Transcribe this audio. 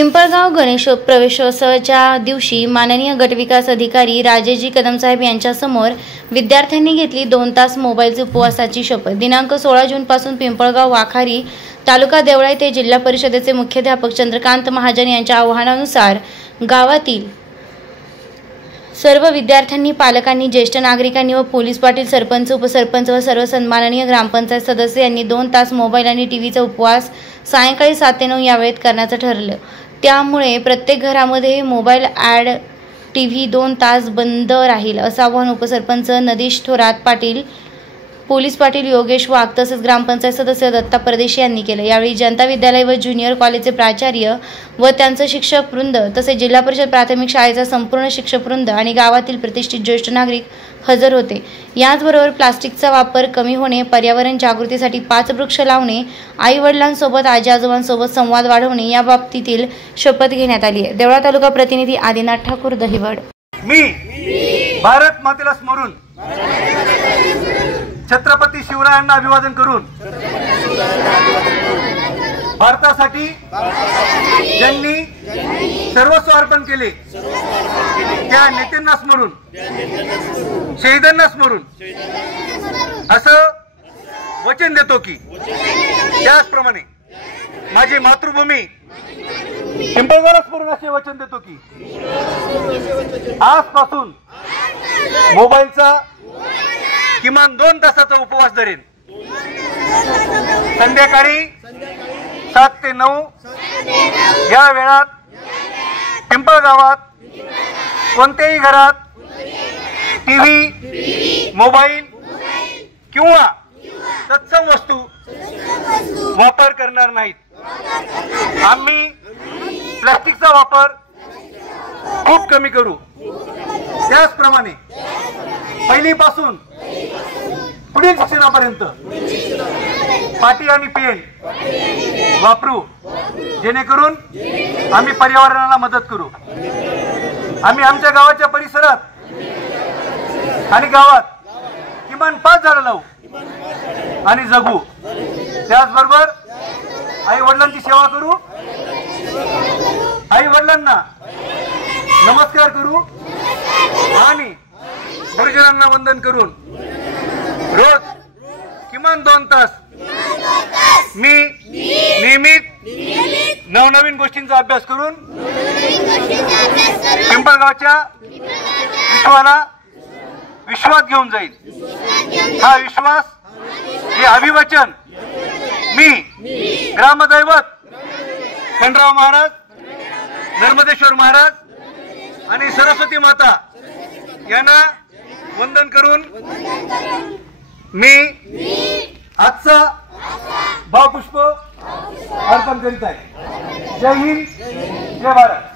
पिंपळगाव गणेश प्रवेशोत्सवाच्या दिवशी माननीय गटविकास अधिकारी राजेशजी कदम साहेब यांच्यासमोर विद्यार्थ्यांनी घेतली 2 तास मोबाईलची उपवासाची शपथ। दिनांक 16 जून पासून पिंपळगाव वाखारी तालुका देवळा येथे जिल्हा परिषदेचे मुख्याध्यापक चंद्रकांत महाजन यांच्या आवाहनानुसार गावातील सर्व विद्यार्थ्यांनी, पालकांनी, ज्येष्ठ नागरिकांनी व पोलीस पाटील, सरपंच, उपसरपंच व सर्व सन्माननीय ग्रामपंचायत सदस्य यांनी 2 तास मोबाईल आणि टीव्हीचा उपवास सायंकाळी 7 ते 9 या वेळेत करण्याचं ठरलं। त्यामुळे प्रत्येक घरामध्ये मोबाईल ॲड टीव्ही 2 तास बंद राहील असं आवाहन उपसरपंच नदीश थोरात पाटील, पोलीस पाटील योगेश वाघ तसेच ग्रामपंचायत सदस्य दत्ता परदेशी यांनी केलं। यावेळी जनता विद्यालय व ज्युनियर कॉलेजचे प्राचार्य व त्यांचे शिक्षक वृंद तसेच जिल्हा परिषद प्राथमिक शाळेचा संपूर्ण शिक्षक वृंद आणि गावातील प्रतिष्ठित ज्येष्ठ नागरिक हजर होते। याचबरोबर प्लास्टिकचा वापर कमी होणे, पर्यावरण जागृतीसाठी 5 वृक्ष लावणे, आई वडिलांसोबत, आजी आजोबांसोबत संवाद वाढवणे या बाबतीतील शपथ घेण्यात आली आहे। देवळा तालुका प्रतिनिधी आदिनाथ ठाकूर, दहिवड। मी भारत मातेला स्मरून छत्रपती शिवरायांना अभिवादन करून भारतासाठी ज्यांनी सर्वस्व अर्पण केले त्या नेत्यांना स्मरून, शहीदांना स्मरून असं वचन देतो की त्याचप्रमाणे माझी मातृभूमी पिंपळगावला स्मरून असे वचन देतो की आजपासून मोबाईलचा किमान 2 तासाचा उपवास धरेन। संध्याकाळी 7 ते 9 या वेळात पिंपळगावात कोणत्याही घरात टीव्ही, मोबाईल किंवा तत्सम वस्तू वापर करणार नाहीत। आम्ही प्लास्टिकचा वापर खूप कमी करू। त्याचप्रमाणे पहिलीपासून पुढील शिक्षणापर्यंत पाटी आणि पेन वापरू, जेणेकरून आम्ही पर्यावरणाला मदत करू। आम्ही आमच्या गावाच्या परिसरात आणि गावात किमान 5 झाडं लावू आणि जगू। त्याचबरोबर आई वडिलांची सेवा करू, आई वडिलांना नमस्कार करू आणि गुरुजनांना वंदन करून रोज किमान 2 तास मी नियमित नवनवीन गोष्टींचा अभ्यास करून पिंपळगावच्या विश्वाला विश्वात घेऊन जाईल। हा विश्वास, हे अभिवचन मी ग्रामदैवत खंडराव महाराज, नर्मदेश्वर महाराज आणि सरस्वती माता यांना वंदन करून मी आजचा भावपुष्प अर्पण करीत आहे। जय हिंद, जय भारत।